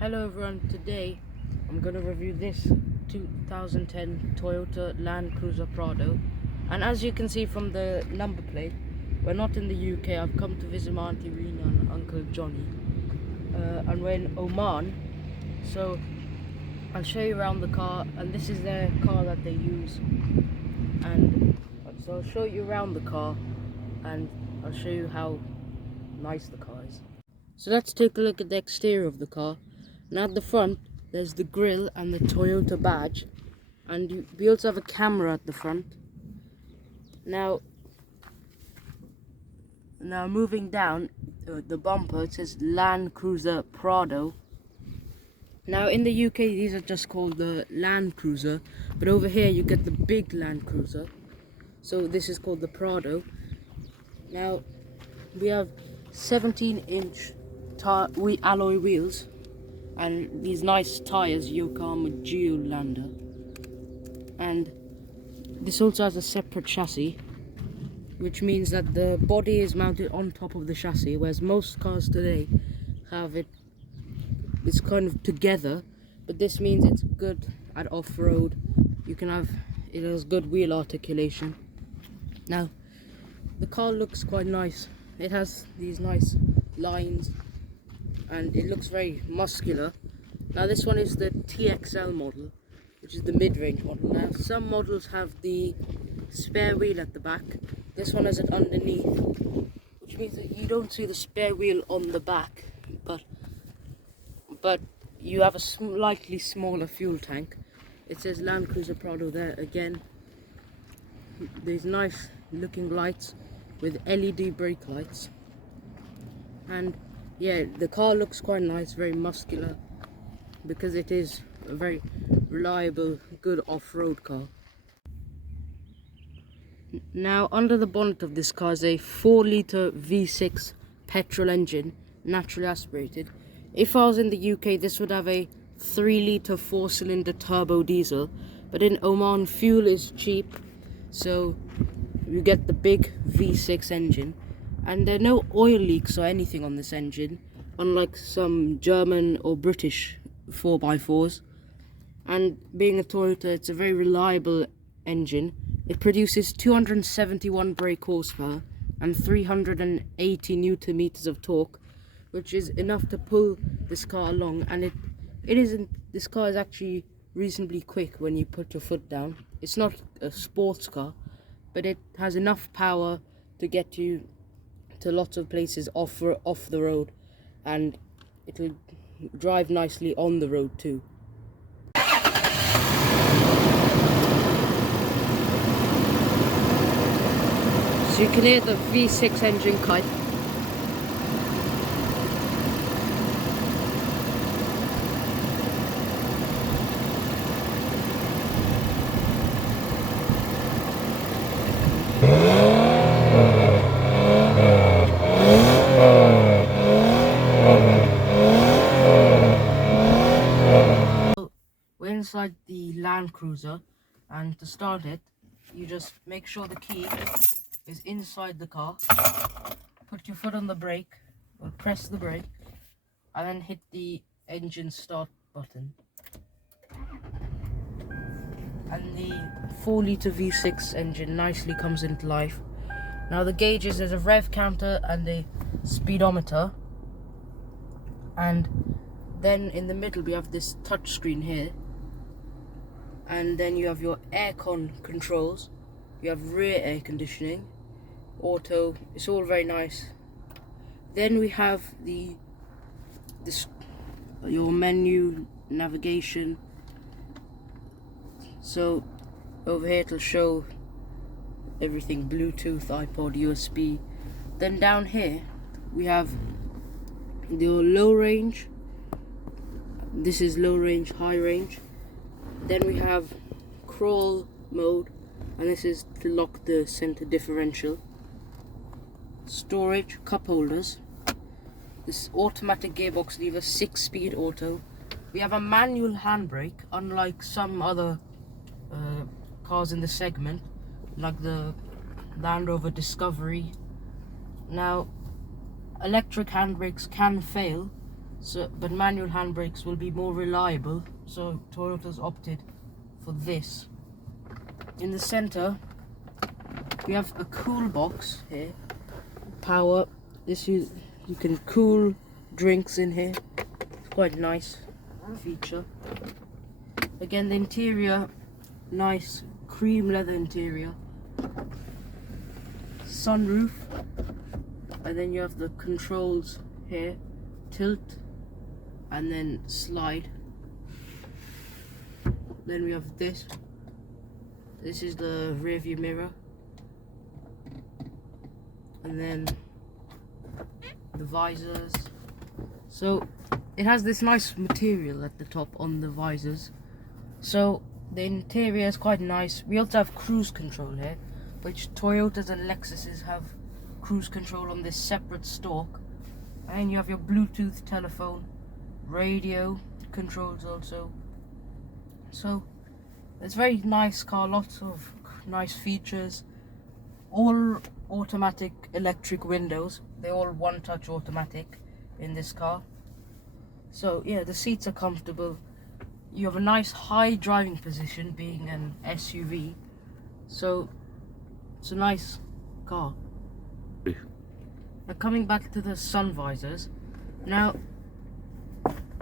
Hello everyone, today I'm going to review this 2010 Toyota Land Cruiser Prado, and as you can see from the number plate, we're not in the UK. I've come to visit my Auntie Rena and Uncle Johnny, and we're in Oman, so I'll show you around the car, and this is their car that they use, and so I'll show you around the car and I'll show you how nice the car is. So let's take a look at the exterior of the car. Now at the front, there's the grille and the Toyota badge, and we also have a camera at the front. Now moving down the bumper, it says Land Cruiser Prado. Now in the UK, these are just called the Land Cruiser, but over here you get the big Land Cruiser. So this is called the Prado. Now we have 17-inch alloy wheels and these nice tires, Yokohama Geolander, and this also has a separate chassis, which means that the body is mounted on top of the chassis, whereas most cars today have it's kind of together, but this means it's good at off-road. It has good wheel articulation. Now the car looks quite nice. It has these nice lines and it looks very muscular. Now this one is the TXL model, which is the mid-range model. Now some models have the spare wheel at the back. This one has it underneath, which means that you don't see the spare wheel on the back, but you have a slightly smaller fuel tank. It says Land Cruiser Prado there again. There's nice looking lights with LED brake lights, and yeah, the car looks quite nice, very muscular, because it is a very reliable, good off-road car. Now under the bonnet of this car is a 4-litre V6 petrol engine, naturally aspirated. If I was in the UK, this would have a 3-litre 4-cylinder turbo diesel, but in Oman fuel is cheap, so you get the big V6 engine, and there are no oil leaks or anything on this engine, unlike some German or British 4x4s. And being a Toyota, it's a very reliable engine. It produces 271 brake horsepower and 380 newton meters of torque, which is enough to pull this car along, and this car is actually reasonably quick when you put your foot down. It's not a sports car, but it has enough power to get you to lots of places off the road, and it'll drive nicely on the road too. So you can hear the V6 engine kite. We're inside the Land Cruiser, and to start it, you just make sure the key is inside the car, put your foot on the brake, or press the brake, and then hit the engine start button. And the 4-litre V6 engine nicely comes into life. Now the gauges, there's a rev counter and a speedometer, and then in the middle we have this touch screen here, and then you have your aircon controls, you have rear air conditioning, auto, it's all very nice. Then we have your menu, navigation. So over here it'll show everything: Bluetooth, iPod, USB. Then down here we have the low range. This is low range, high range. Then we have crawl mode, and this is to lock the center differential. Storage, cup holders. This automatic gearbox lever, 6-speed auto. We have a manual handbrake, unlike some other cars in the segment, like the Land Rover Discovery. Now, electric handbrakes can fail, So, but manual handbrakes will be more reliable, so Toyota's opted for this. In the center, we have a cool box here. Power. This you can cool drinks in here. It's quite a nice feature. Again, the interior, nice cream leather interior. Sunroof, and then you have the controls here, tilt and then slide. Then we have this is the rear view mirror, and then the visors. So it has this nice material at the top on the visors, so the interior is quite nice. We also have cruise control here, which Toyotas and Lexuses have cruise control on this separate stalk. And you have your Bluetooth telephone, radio controls also. So it's a very nice car, lots of nice features. All automatic electric windows, they're all one-touch automatic in this car. So yeah, the seats are comfortable. You have a nice high driving position being an SUV. So it's a nice car. Now coming back to the sun visors. Now,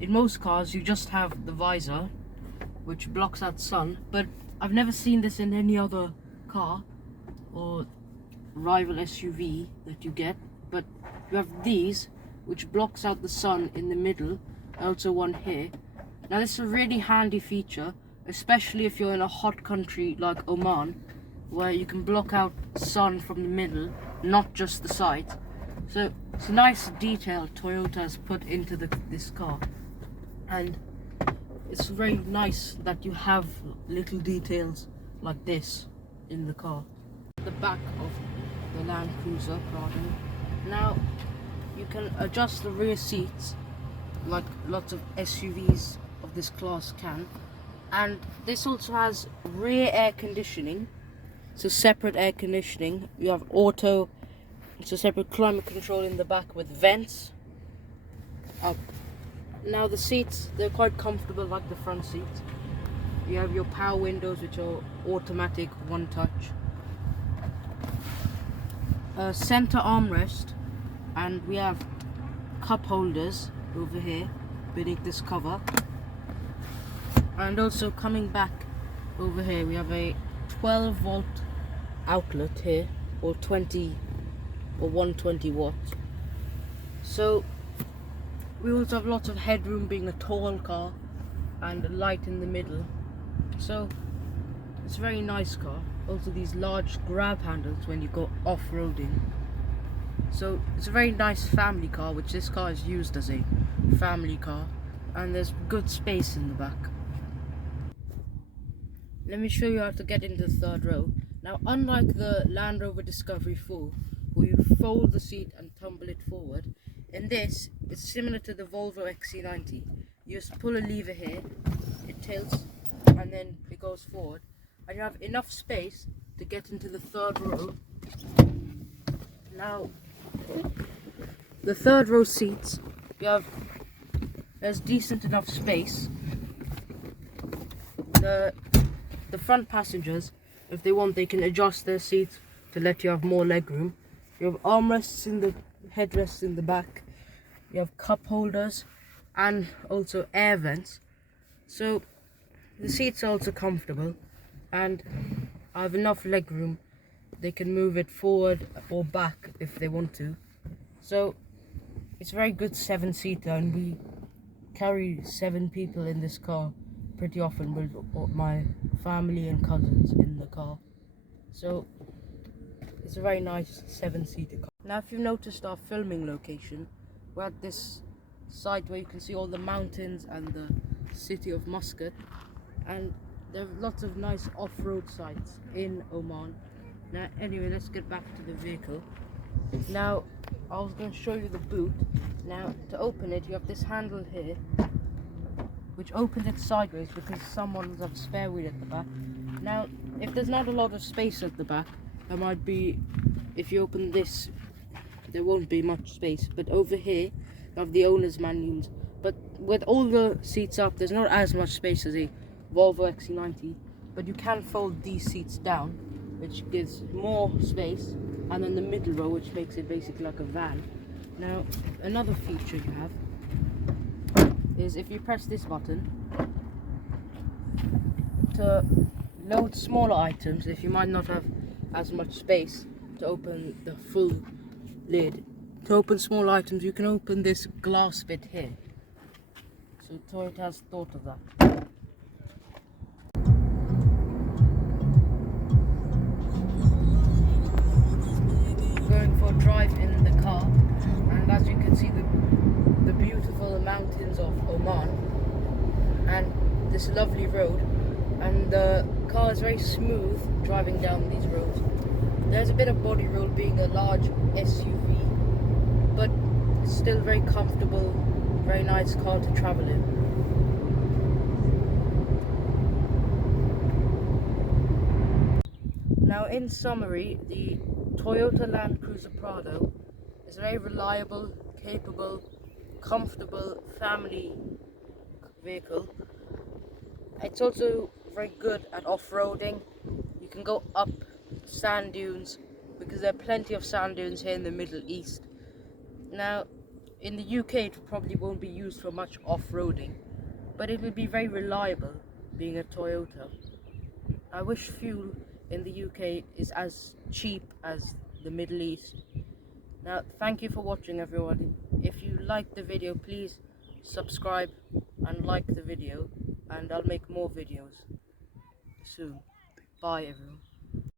in most cars you just have the visor which blocks out sun, but I've never seen this in any other car or rival SUV that you get. But you have these which blocks out the sun in the middle, also one here. Now this is a really handy feature, especially if you're in a hot country like Oman, where you can block out sun from the middle, not just the sides. So it's a nice detail Toyota has put into this car, and it's very nice that you have little details like this in the car. The back of the Land Cruiser Prado. Now you can adjust the rear seats like lots of SUVs of this class can, and this also has rear air conditioning. So separate air conditioning. You have auto, it's a separate climate control in the back with vents up. Now the seats, they're quite comfortable like the front seats. You have your power windows which are automatic, one touch. Center armrest, and we have cup holders over here beneath this cover. And also coming back over here, we have a 12 volt outlet here, or 20 or 120 watts. So we also have lots of headroom being a tall car and a light in the middle. So it's a very nice car. Also these large grab handles when you go off-roading. So it's a very nice family car, which this car is used as a family car, and there's good space in the back. Let me show you how to get into the third row. Now, unlike the Land Rover Discovery 4, where you fold the seat and tumble it forward, in this, it's similar to the Volvo XC90. You just pull a lever here, it tilts, and then it goes forward. And you have enough space to get into the third row. Now, the third row seats, there's decent enough space. The front passengers, if they want, they can adjust their seats to let you have more leg room. You have armrests in the headrests in the back. You have cup holders and also air vents. So the seats are also comfortable, and I have enough leg room. They can move it forward or back if they want to. So it's a very good 7-seater, and we carry 7 people in this car pretty often with my family and cousins in the car. So it's a very nice 7-seater car. Now, if you've noticed our filming location, we're at this site where you can see all the mountains and the city of Muscat, and there are lots of nice off-road sites in Oman. Now anyway, let's get back to the vehicle. Now I was going to show you the boot. Now to open it, you have this handle here which opens it sideways because someone's have a spare wheel at the back. Now if there's not a lot of space at the back, there might be, if you open this, there won't be much space, but over here you have the owner's but with all the seats up, there's not as much space as a Volvo XC90, but you can fold these seats down, which gives more space, and then the middle row, which makes it basically like a van. Now, another feature you have is if you press this button to load smaller items, if you might not have as much space to open the full lid. To open small items, you can open this glass bit here. So Toyota has thought of that. Going for a drive in the car, and as you can see the beautiful mountains of Oman and this lovely road, and the car is very smooth driving down these roads. There's a bit of body roll being a large SUV, but it's still very comfortable, very nice car to travel in. Now, in summary, the Toyota Land Cruiser Prado is a very reliable, capable, comfortable family vehicle. It's also very good at off-roading. You can go up sand dunes, because there are plenty of sand dunes here in the Middle East. Now, in the UK it probably won't be used for much off-roading, but it will be very reliable being a Toyota. I wish fuel in the UK is as cheap as the Middle East. Now, thank you for watching, everybody. If you liked the video, please subscribe and like the video, and I'll make more videos soon. Bye, everyone.